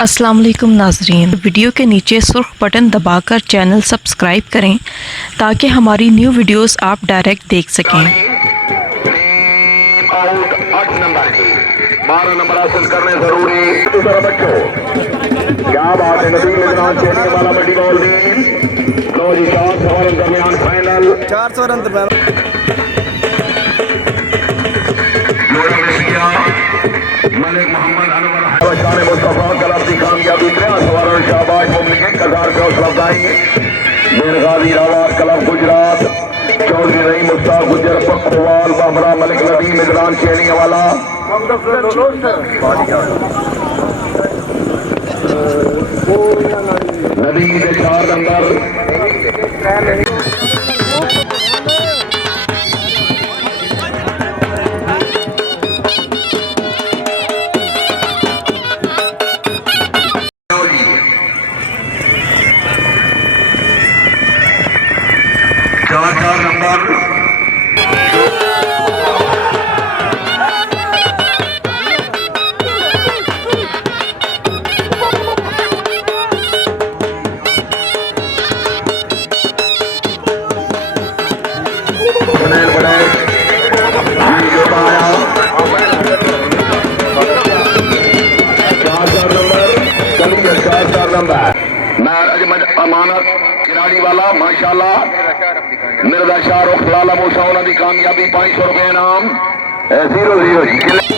अस्सलाम वालेकुम नाजरीन, वीडियो के नीचे सुर्ख बटन दबाकर चैनल सब्सक्राइब करें ताकि हमारी न्यू वीडियोस आप डायरेक्ट देख सकें। आउट 8 नंबर की 12 नंबर हासिल करने जरूरी। बच्चों क्या बात है, नदी मैदान खेलने वाला बड़ी बॉल दी। लो जी 400 रन दरमियान फाइनल 400 रन मलिक मोहम्मद अनवर शान मुस्तफा क्लब की कामयाबी 1300 रन शाबाश मुमलिक 1000 की हौसला अफजाई। मेर गाजी रावत क्लब गुजरात चौधरी रही मुस्ताफ गुजर पकवाल बाबरा मलिक नदी मैदान खेलने वाला नदी के 4 नंबर अमानत खिलाड़ी वाला माशाल्लाह मिर्जा शाह रुख लाला मूसा उन्होंने कामयाबी 500 रुपए इनाम 0-0